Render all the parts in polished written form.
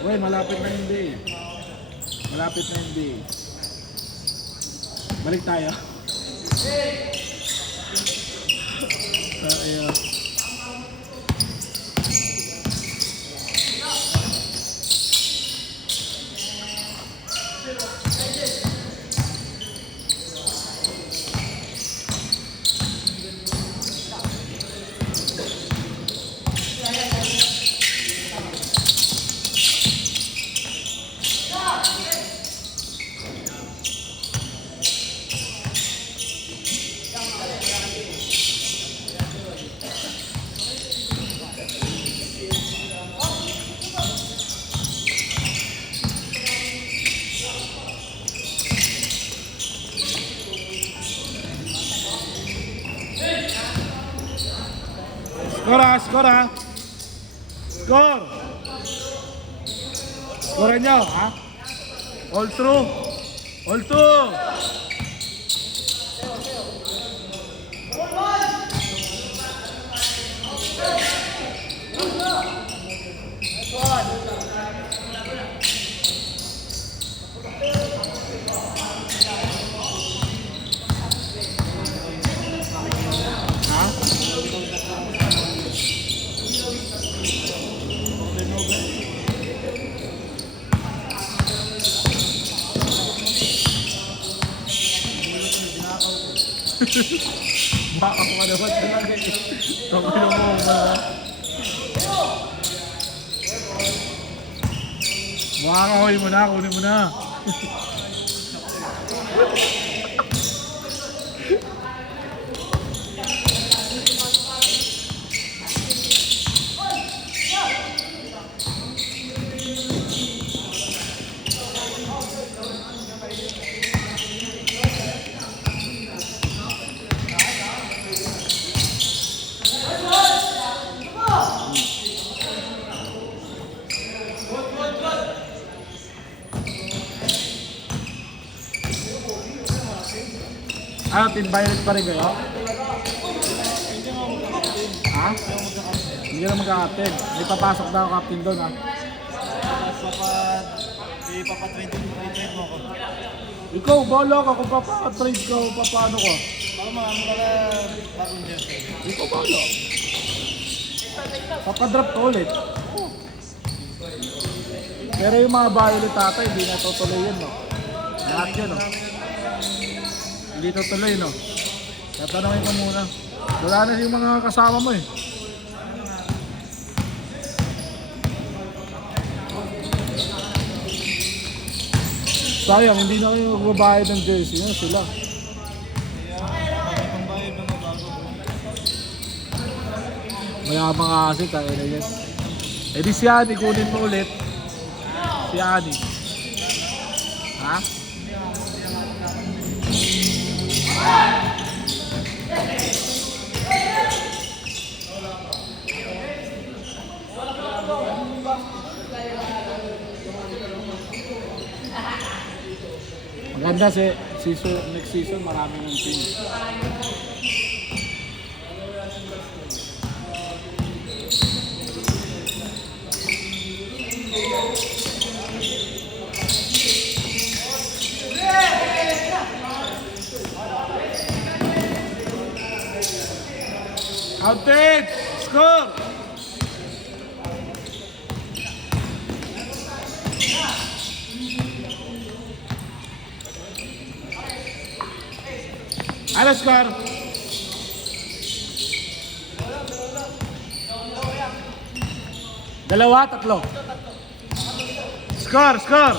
Uy, malapit na hindi. Malapit na hindi. Balik tayo. Tayo. Score ha, score ha. Score. Score nyo ha. All through. All through. Baka ko naman talaga eh. Kapag mo ba? Makakahoy mo na, kunin mo na. Ah, Team Violet pa rin kayo? Ha? Hindi ka na magka-captain. May papasok na ako captain doon ha. Ipapatrade mo ako. Ikaw, bahala ka kung papatrade ka o papaano ka. Baka maano ka na bagong jersey. Ikaw bahala. Papadrop ka ulit. Pero yung mga Violet tatay, hindi na tutuloy yun no. Lahat yun no. Hindi tutuloy no. Tatanungin ko muna. Wala na yung mga kasama mo eh. Sayang, hindi na kayo magbabayad ng jersey. Yan sila. Mayabang kasi tayo na yan. Eh di si Ani, kunin mo ulit. Si Ani. Ha? Maganda si season, next season marami ng team. Outed! Score! Ano score? Dalawa, tatlo. Score, score!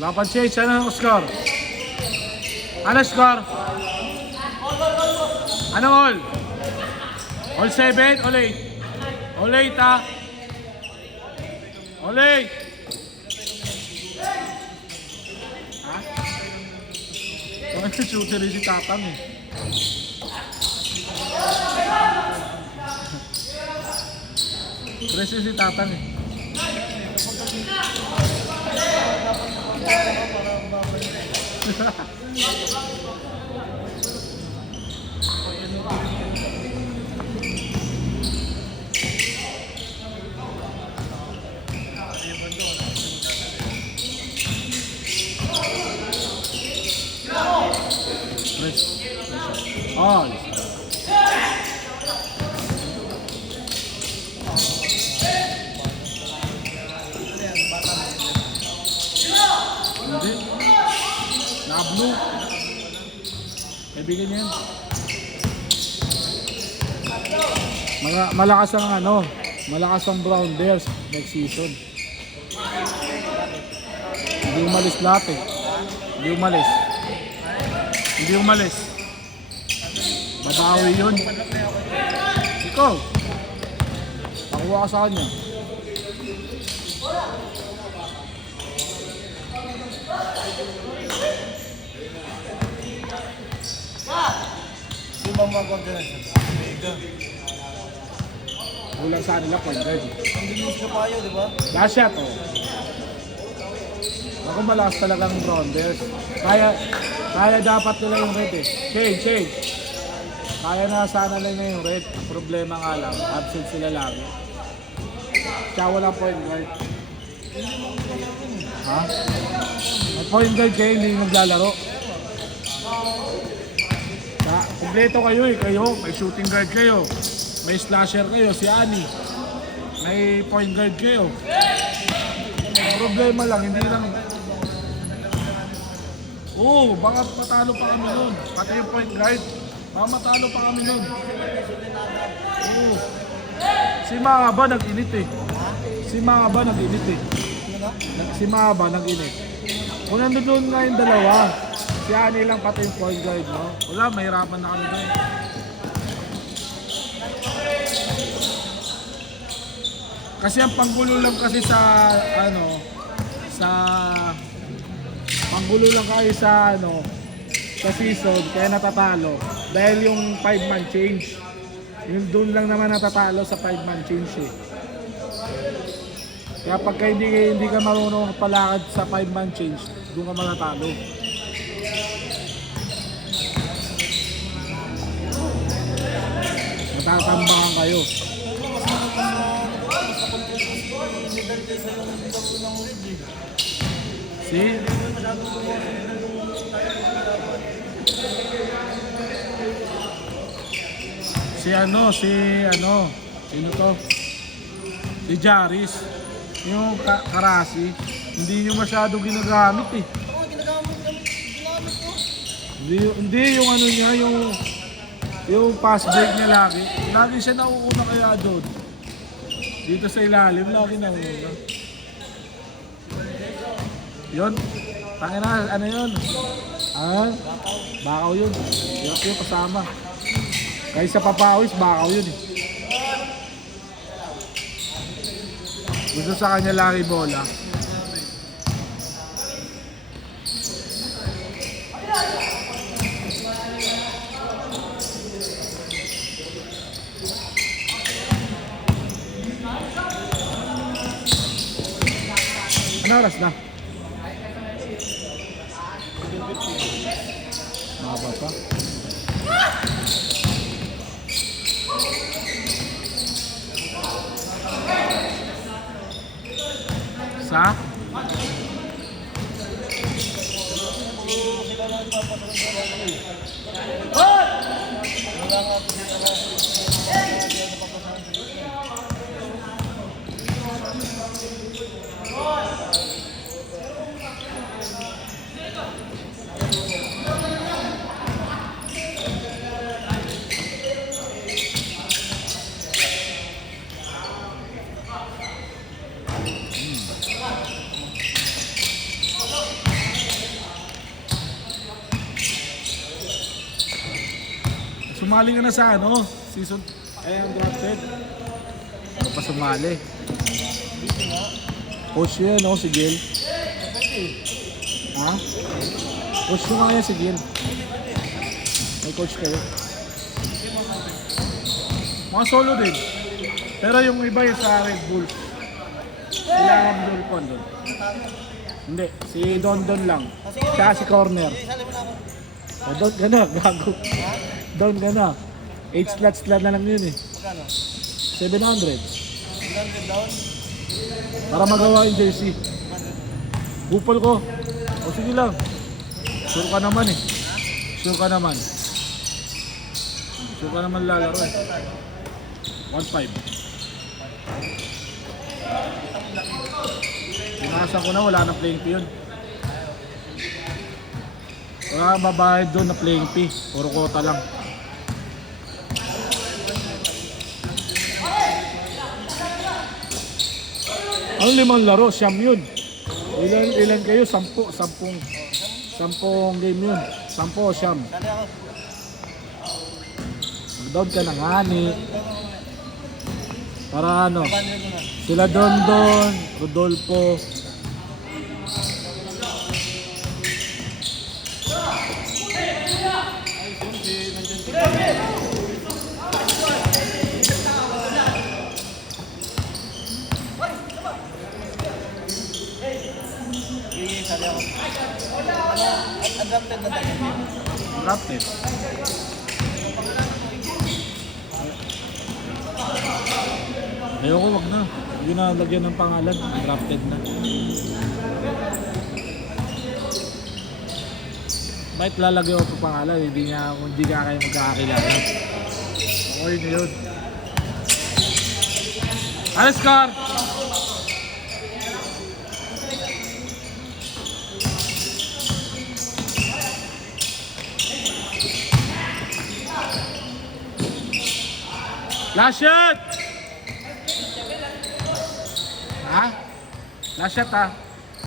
Lapan change, ano ang score? Ano score? Anong all? All 7? All 8? All 8 ha? All 8! Ha? Bakit shooter rin si Tatang eh? Press si Tatang eh. Press. Oh, hindi. Naka-blue. Kaibigan yan. Malakas ang ano, malakas ang Brown Bears next season. Hindi umalis lahat eh. Hindi umalis. Hindi umalis. Babawi yun. Ikaw. Nakuha ka sa kanya. Sino bang mag-order na siya? Mega. Kulang sa nila point guard. Ang bilis na payo, di ba? Last shot oh. Ako malakas talagang Rounders. Kaya dapat nila yung red eh. Change. Kaya na sana nila yung red. Problema nga lang, absent sila lagi. Tsaka walang point guard. Ha? May point guard kayo, hindi naglalaro. Kompleto kayo eh, may shooting guard kayo, may slasher kayo, si Ani, may point guard kayo. Problema lang, hindi lang. Oo, baka matalo pa kami nun, pati yung point guard, baka matalo pa kami nun. Oo. Si Maba nag-init eh. Si Maba nag-init. Kung nandun nga yung dalawa, si Ani lang pati yung point guard, no? Wala, mahirapan na kami doon. Kasi ang panggulo lang kasi sa, panggulo lang kayo sa, sa season, kaya natatalo. Dahil yung 5-man change, yung doon lang naman natatalo sa 5-man change eh. Kaya pagka hindi ka marunong palakad sa 5-man change, doon ka matatalo. Matatambakan kayo. See? Sino to? Si Jaris. Yung Karasi. Hindi nyo masyado ginagamit eh. Hindi yung ano niya, yung pass break niya lagi. Lagi siya nauuna kaya doon. Dito sa ilalim, lagi nauuna. Yun. Tangina, ano yun? Bakaw yun. Yung kasama. Kaysa papawis, bakaw yun eh. Gusto sa kanya lagi bola. Ano oras na? Mahaba pa. Sa? Sumali ka na sa ano? Season... ang drafted. Ano pa sumali? Coach yun, no? Si Gil. Ha? Coach mo nga yan si Gil. May coach kayo. Mga solo din. Pero yung iba yung sa Red Bull. Sila ang Dulcon doon. Hindi, si Don lang. Siya si Corner. Isali mo na ako. O Don ka na, gago. Don ka na. 8 slots lang na lang yun eh. Magkano? 700. 100 down? Para magawa yung jersey. Bupol ko. O sige lang. Sure ka naman eh. Sure ka naman. Sure ka naman lalaro eh. 1.5. Pinasa ko na, wala na playing fee yun. Wala kang babayad doon na playing fee. Puro kota lang. Ang 5 laro, siyam yun. Ilan kayo? 10 game yun. 10 o siyam. Sali ako. Mag-down ka na nga ni. Para ano, 100 mo na. sila Don, Rodolfo. Sige, sali ako. Adapted na tayo. Drafted. Ayoko, wag na. Hindi na lagyan ng pangalan. Drafted na. Bakit lalagyan ko ng pangalan? Hindi ka kayo magkakakilala. Okay na yun. Ano score? Last shot! Ha? Last shot ha?